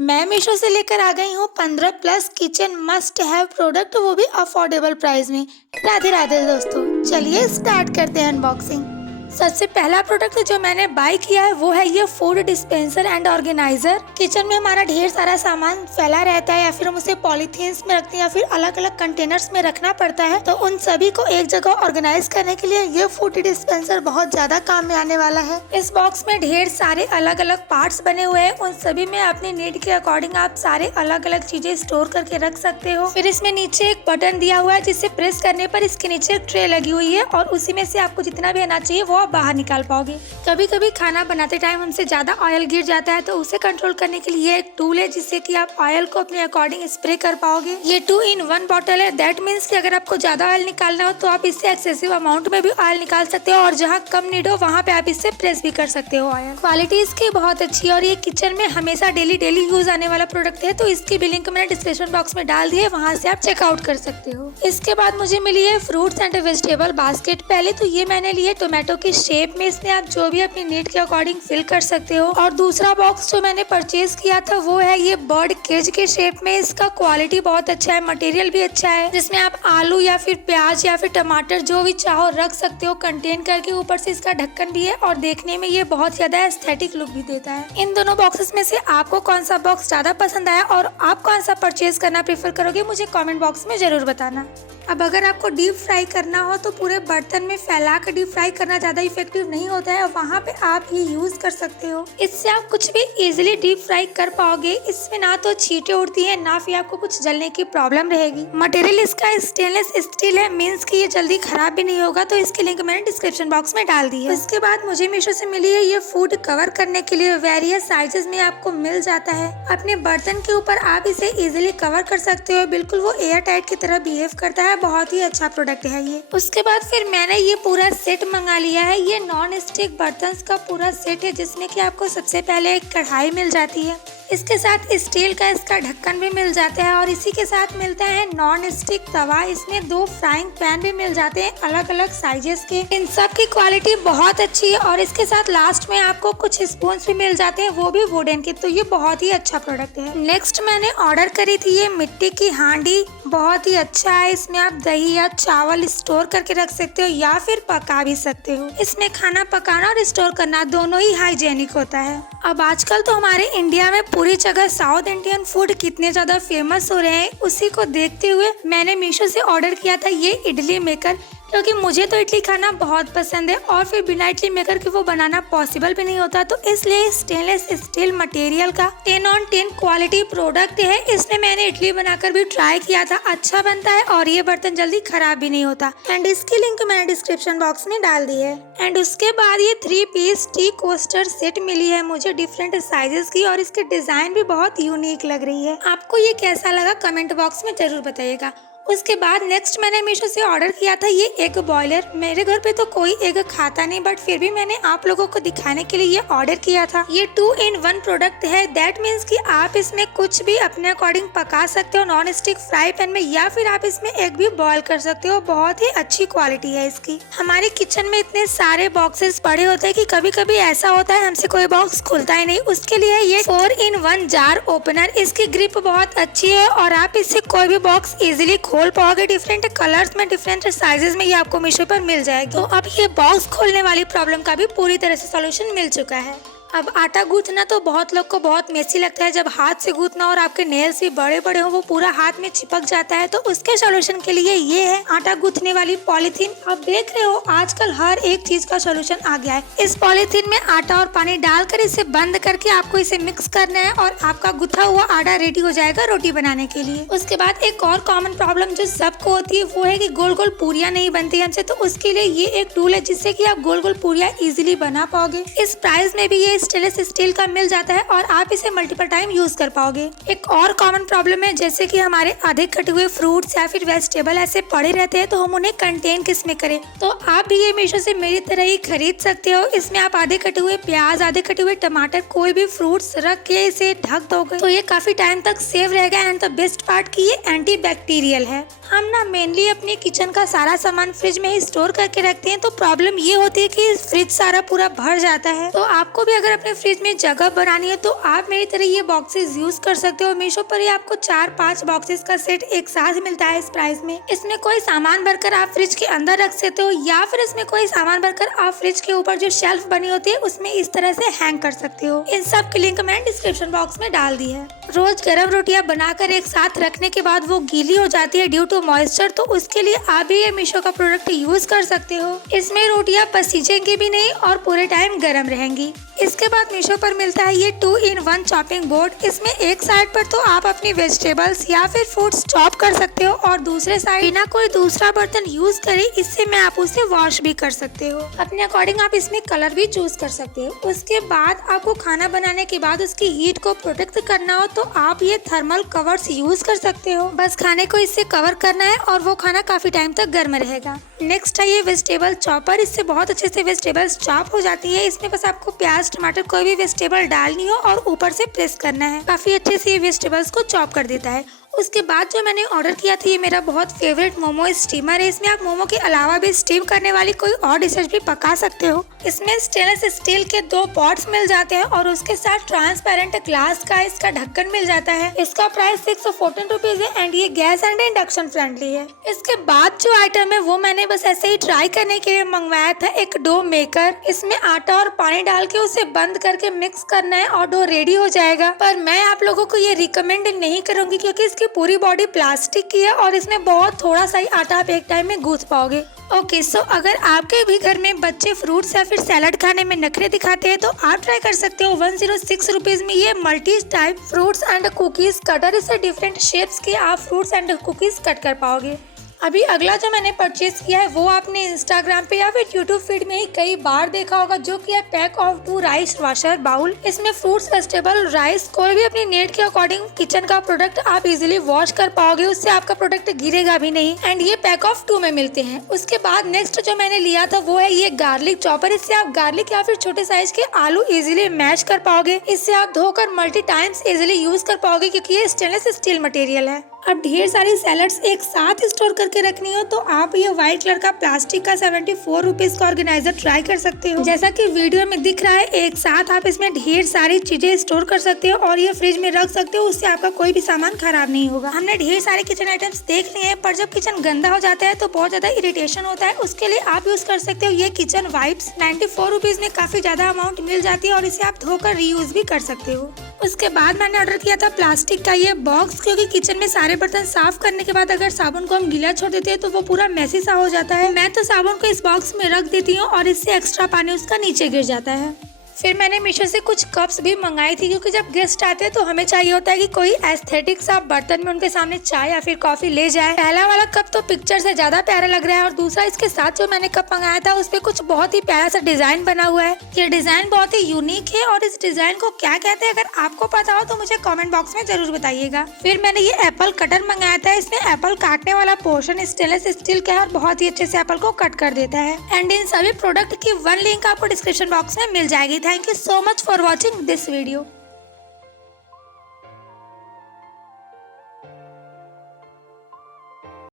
मैं मीशो से लेकर आ गई हूँ 15 plus kitchen must have product, वो भी अफोर्डेबल प्राइस में। राधे राधे दोस्तों, चलिए स्टार्ट करते हैं अनबॉक्सिंग। सबसे पहला प्रोडक्ट जो मैंने बाय किया है वो है ये food dispenser and organiser. Kitchen में हमारा ढेर सारा सामान फैला रहता है या फिर हम उसे पॉलीथीन्स में रखते हैं या फिर अलग अलग कंटेनर्स में रखना पड़ता है, तो उन सभी को एक जगह ऑर्गेनाइज करने के लिए ये फूड डिस्पेंसर बहुत ज्यादा काम में आने वाला है। इस बॉक्स में ढेर सारे अलग अलग पार्ट्स बने हुए हैं, उन सभी में अपनी नीड के अकॉर्डिंग आप सारे अलग अलग चीजें स्टोर करके रख सकते हो। फिर इसमें नीचे एक बटन दिया हुआ है जिसे प्रेस करने पर इसके नीचे एक ट्रे लगी हुई है और उसी में से आपको जितना भी आना चाहिए वो आप बाहर निकाल पाओगे। कभी कभी खाना बनाते टाइम हमसे ज्यादा ऑयल गिर जाता है, तो उसे कंट्रोल करने के लिए एक टूल है जिससे कि आप ऑयल को अपने अकॉर्डिंग स्प्रे कर पाओगे। ये 2-in-1 बॉटल है। दैट मीन्स कि अगर आपको ज्यादा ऑयल निकालना हो तो आप इससे एक्सेसिव अमाउंट में भी ऑयल निकाल सकते हो और जहाँ कम नीड हो वहाँ पे आप इससे प्रेस भी कर सकते हो ऑयल। क्वालिटी इसकी बहुत अच्छी है और ये किचन में हमेशा डेली यूज आने वाला प्रोडक्ट है, तो इसकी भी लिंक मैंने डिस्क्रिप्शन बॉक्स में डाल दी है, वहाँ से आप चेकआउट कर सकते हो। इसके बाद मुझे मिली है फ्रूट्स एंड वेजिटेबल बास्केट। पहले तो ये मैंने लिए टोमेटो की शेप में, इसमें आप जो भी अपनी नीड के अकॉर्डिंग फिल कर सकते हो। और दूसरा बॉक्स जो मैंने परचेज किया था वो है ये बर्ड केज के शेप में। इसका क्वालिटी बहुत अच्छा है, मटेरियल भी अच्छा है, जिसमें आप आलू या फिर प्याज या फिर टमाटर जो भी चाहो रख सकते हो कंटेन करके। ऊपर से इसका ढक्कन भी है और देखने में ये बहुत ज्यादा एस्थेटिक लुक भी देता है। इन दोनों बॉक्सेस में से आपको कौन सा बॉक्स ज्यादा पसंद आया और आप कौन सा परचेज करना प्रेफर करोगे, मुझे कमेंट बॉक्स में जरूर बताना। अब अगर आपको डीप फ्राई करना हो तो पूरे बर्तन में फैला कर डीप फ्राई करना ज्यादा इफेक्टिव नहीं होता है, वहाँ पे आप ये यूज कर सकते हो। इससे आप कुछ भी इजीली डीप फ्राई कर पाओगे। इसमें ना तो छींटे उड़ती है ना फिर आपको कुछ जलने की प्रॉब्लम रहेगी। मटेरियल इसका स्टेनलेस स्टील है, मीन्स कि ये जल्दी खराब भी नहीं होगा, तो इसकी लिंक मैंने डिस्क्रिप्शन बॉक्स में डाल दी है। इसके बाद मुझे मीशो से मिली है ये फूड कवर करने के लिए वेरियस साइजेस में आपको मिल जाता है। अपने बर्तन के ऊपर आप इसे इजिली कवर कर सकते हो, बिल्कुल वो एयर टाइट की तरह बिहेव करता है। बहुत ही अच्छा प्रोडक्ट है ये। उसके बाद फिर मैंने ये पूरा सेट मंगा लिया है। ये नॉन स्टिक बर्तन का पूरा सेट है जिसमें कि आपको सबसे पहले एक कढ़ाई मिल जाती है, इसके साथ स्टील का इसका ढक्कन भी मिल जाता है और इसी के साथ मिलता है नॉन स्टिक तवा। इसमें 2 फ्राइंग पैन भी मिल जाते हैं अलग अलग साइजेस के। इन सब की क्वालिटी बहुत अच्छी है और इसके साथ लास्ट में आपको कुछ स्पून भी मिल जाते हैं, वो भी वुडन के, तो ये बहुत ही अच्छा प्रोडक्ट है। नेक्स्ट मैंने ऑर्डर करी थी ये मिट्टी की हांडी। बहुत ही अच्छा है, इसमें आप दही या चावल स्टोर करके रख सकते हो या फिर पका भी सकते हो। इसमें खाना पकाना और स्टोर करना दोनों ही हाइजेनिक होता है। अब आजकल तो हमारे इंडिया में पूरी जगह साउथ इंडियन फूड कितने ज्यादा फेमस हो रहे हैं, उसी को देखते हुए मैंने मीशो से ऑर्डर किया था ये इडली मेकर, क्योंकि मुझे तो इडली खाना बहुत पसंद है और फिर बिना इडली मेकर के वो बनाना पॉसिबल भी नहीं होता, तो इसलिए स्टेनलेस स्टील मटेरियल का 10/10 क्वालिटी प्रोडक्ट है। इसमें मैंने इडली बनाकर भी ट्राई किया था, अच्छा बनता है और ये बर्तन जल्दी खराब भी नहीं होता। एंड इसकी लिंक मैंने डिस्क्रिप्शन बॉक्स में डाल दी है। एंड उसके बाद ये 3 पीस टी कोस्टर सेट मिली है मुझे डिफरेंट साइजेस की और इसके डिजाइन भी बहुत यूनिक लग रही है। आपको ये कैसा लगा कमेंट बॉक्स में जरूर बताइएगा। उसके बाद नेक्स्ट मैंने मीशो से ऑर्डर किया था ये एग बॉयलर। मेरे घर पे तो कोई एग खाता नहीं, बट फिर भी मैंने आप लोगों को दिखाने के लिए ये ऑर्डर किया था। ये 2-in-1 प्रोडक्ट है। दैट मीन्स कि आप इसमें कुछ भी अपने अकॉर्डिंग पका सकते हो नॉन स्टिक फ्राई पैन में, या फिर आप इसमें एग भी बॉयल कर सकते हो। बहुत ही अच्छी क्वालिटी है इसकी। हमारे किचन में इतने सारे बॉक्सेस पड़े होते हैं कि कभी कभी ऐसा होता है हमसे कोई बॉक्स खुलता ही नहीं, उसके लिए ये 4-in-1 जार ओपनर। इसकी ग्रिप बहुत अच्छी है और आप इससे कोई भी बॉक्स इजिली खोल पाओगे। डिफरेंट कलर्स में डिफरेंट साइजेस में ये आपको मीशो पर मिल जाएगी। तो अब ये बॉक्स खोलने वाली प्रॉब्लम का भी पूरी तरह से सॉल्यूशन मिल चुका है। अब आटा गूंथना तो बहुत लोग को बहुत मेसी लगता है, जब हाथ से गूंथना और आपके नेल्स भी बड़े बड़े हो वो पूरा हाथ में चिपक जाता है, तो उसके सॉल्यूशन के लिए ये है आटा गूंथने वाली पॉलीथीन। आप देख रहे हो आजकल हर एक चीज का सॉल्यूशन आ गया है। इस पॉलीथीन में आटा और पानी डालकर इसे बंद करके आपको इसे मिक्स करना है और आपका गुथा हुआ आटा रेडी हो जाएगा रोटी बनाने के लिए। उसके बाद एक और कॉमन प्रॉब्लम जो सबको होती है वो है कि गोल गोल पूरियां नहीं बनती हमसे, तो उसके लिए ये एक टूल है जिससे कि आप गोल गोल पूरियां इजीली बना पाओगे। इस प्राइस में भी ये स्टेनलेस स्टील का मिल जाता है और आप इसे मल्टीपल टाइम यूज कर पाओगे। एक और कॉमन प्रॉब्लम है जैसे कि हमारे आधे कटे हुए फ्रूट्स या फिर वेजिटेबल ऐसे पड़े रहते हैं, तो हम उन्हें कंटेन किस में करें, तो आप भी ये मीशो से मेरी तरह ही खरीद सकते हो। इसमें आप आधे कटे हुए प्याज, आधे कटे हुए टमाटर, कोई भी फ्रूट्स रख के इसे ढक दोगे तो ये काफी टाइम तक सेव रहेगा। एंड द बेस्ट पार्ट कि ये एंटी बैक्टीरियल है। हम ना मेनली अपने किचन का सारा सामान फ्रिज में ही स्टोर करके रखते हैं, तो प्रॉब्लम ये होती है कि फ्रिज सारा पूरा भर जाता है। तो आपको भी अगर अपने फ्रिज में जगह बनानी है तो आप मेरी तरह ये बॉक्सेस यूज कर सकते हो। मीशो पर ही आपको 4-5 बॉक्सेस का सेट एक साथ मिलता है इस प्राइस में। इसमें कोई सामान भरकर आप फ्रिज के अंदर रख सकते हो या फिर इसमें कोई सामान भरकर आप फ्रिज के ऊपर जो शेल्फ बनी होती है उसमें इस तरह से हैंग कर सकते हो। इन सब की लिंक मैंने डिस्क्रिप्शन बॉक्स में डाल दी है। रोज गर्म रोटियां बनाकर एक साथ रखने के बाद वो गीली हो जाती है ड्यू टू मॉइस्चर, तो उसके लिए आप भी ये मीशो का प्रोडक्ट यूज कर सकते हो। इसमें रोटियां पसीजेंगी भी नहीं और पूरे टाइम गर्म रहेंगी। इसके बाद मीशो पर मिलता है ये 2-in-1 चॉपिंग बोर्ड। इसमें एक साइड पर तो आप अपनी वेजिटेबल्स या फिर फ्रूट्स चॉप कर सकते हो और दूसरे साइड बिना कोई दूसरा बर्तन यूज करे इससे मैं आप उसे वॉश भी कर सकते हो। अपने अकॉर्डिंग आप इसमें कलर भी चूज कर सकते हो। उसके बाद आपको खाना बनाने के बाद उसकी हीट को प्रोटेक्ट करना हो तो आप ये थर्मल कवर्स यूज कर सकते हो। बस खाने को इससे कवर करना है और वो खाना काफी टाइम तक गर्म रहेगा। नेक्स्ट है ये वेजिटेबल चॉपर। इससे बहुत अच्छे से वेजिटेबल्स चॉप हो जाती है। इसमें बस आपको प्याज, टमाटर, कोई भी वेजिटेबल डालनी हो और ऊपर से प्रेस करना है। काफी अच्छे से ये वेजिटेबल्स को चॉप कर देता है। उसके बाद जो मैंने ऑर्डर किया था ये मेरा बहुत फेवरेट मोमो स्टीमर है। इसमें आप मोमो के अलावा भी स्टीम करने वाली कोई और डिशेज भी पका सकते हो। इसमें स्टेनलेस स्टील के 2 पॉट्स मिल जाते हैं और उसके साथ ट्रांसपेरेंट ग्लास का इसका ढक्कन मिल जाता है। इसका प्राइस 614 रुपीज है एंड ये गैस एंड इंडक्शन फ्रेंडली है। इसके बाद जो आइटम है वो मैंने बस ऐसे ही ट्राई करने के लिए मंगवाया था, एक डो मेकर। इसमें आटा और पानी डाल के उसे बंद करके मिक्स करना है और डो रेडी हो जाएगा। पर मैं आप लोगों को ये रिकमेंड नहीं करूंगी क्योंकि इसकी पूरी बॉडी प्लास्टिक की है और इसमें बहुत थोड़ा सा ही आटा आप एक टाइम में गूंथ पाओगे। ओके, सो अगर आपके भी घर में बच्चे फ्रूट्स या फिर सैलड खाने में नखरे दिखाते हैं तो आप ट्राई कर सकते हो 106 रुपीज में ये multi type fruits and cookies cutter. इससे डिफरेंट शेप्स के आप फ्रूट्स एंड कुकीज कट कर पाओगे। अभी अगला जो मैंने परचेज किया है वो आपने इंस्टाग्राम पे या फिर यूट्यूब फीड में ही कई बार देखा होगा, जो कि है pack of 2 rice washer bowl. इसमें फ्रूट्स, वेजिटेबल, राइस, कोई भी अपनी नीड के अकॉर्डिंग किचन का प्रोडक्ट आप इजीली वॉश कर पाओगे। उससे आपका प्रोडक्ट गिरेगा भी नहीं एंड ये पैक ऑफ 2 में मिलते हैं। उसके बाद नेक्स्ट जो मैंने लिया था वो है ये गार्लिक चॉपर। इससे आप गार्लिक या फिर छोटे साइज के आलू इजीली मैश कर पाओगे। इससे आप धोकर मल्टी टाइम्स इजीली यूज कर पाओगे क्योंकि ये स्टेनलेस स्टील मटेरियल है। अब ढेर सारी सैलड्स एक साथ स्टोर करके रखनी हो तो आप ये व्हाइट कलर का प्लास्टिक का 74 रुपीज का ऑर्गेनाइजर ट्राई कर सकते हो। जैसा कि वीडियो में दिख रहा है, एक साथ आप इसमें ढेर सारी चीजें स्टोर कर सकते हो और ये फ्रिज में रख सकते हो। उससे आपका कोई भी सामान खराब नहीं होगा। हमने ढेर सारे किचन आइटम्स देख लिए हैं, पर जब किचन गंदा हो जाता है तो बहुत ज्यादा इरिटेशन होता है। उसके लिए आप यूज कर सकते हो ये किचन वाइप्स। 94 रुपीज में काफी ज्यादा अमाउंट मिल जाती है और इसे आप धोकर रीयूज भी कर सकते हो। उसके बाद मैंने ऑर्डर किया था प्लास्टिक का ये बॉक्स, क्योंकि किचन में सारे बर्तन साफ करने के बाद अगर साबुन को हम गीला छोड़ देते हैं तो वो पूरा मैसी सा हो जाता है। मैं तो साबुन को इस बॉक्स में रख देती हूँ और इससे एक्स्ट्रा पानी उसका नीचे गिर जाता है। फिर मैंने मीशो से कुछ कप्स भी मंगाई थी, क्योंकि जब गेस्ट आते हैं तो हमें चाहिए होता है कि कोई एस्थेटिक सा बर्तन में उनके सामने चाय या फिर कॉफी ले जाए। पहला वाला कप तो पिक्चर से ज्यादा प्यारा लग रहा है और दूसरा इसके साथ जो मैंने कप मंगाया था उस पे कुछ बहुत ही प्यारा सा डिजाइन बना हुआ है। ये डिजाइन बहुत ही यूनिक है और इस डिजाइन को क्या कहते हैं अगर आपको पता हो तो मुझे कमेंट बॉक्स में जरूर बताइएगा। फिर मैंने ये एप्पल कटर मंगाया था। इसमें एप्पल काटने वाला पोर्शन स्टेनलेस स्टील का है और बहुत ही अच्छे से एप्पल को कट कर देता है। एंड इन सभी प्रोडक्ट की 1 लिंक आपको डिस्क्रिप्शन बॉक्स में मिल जाएगी। Thank you so much for watching this video.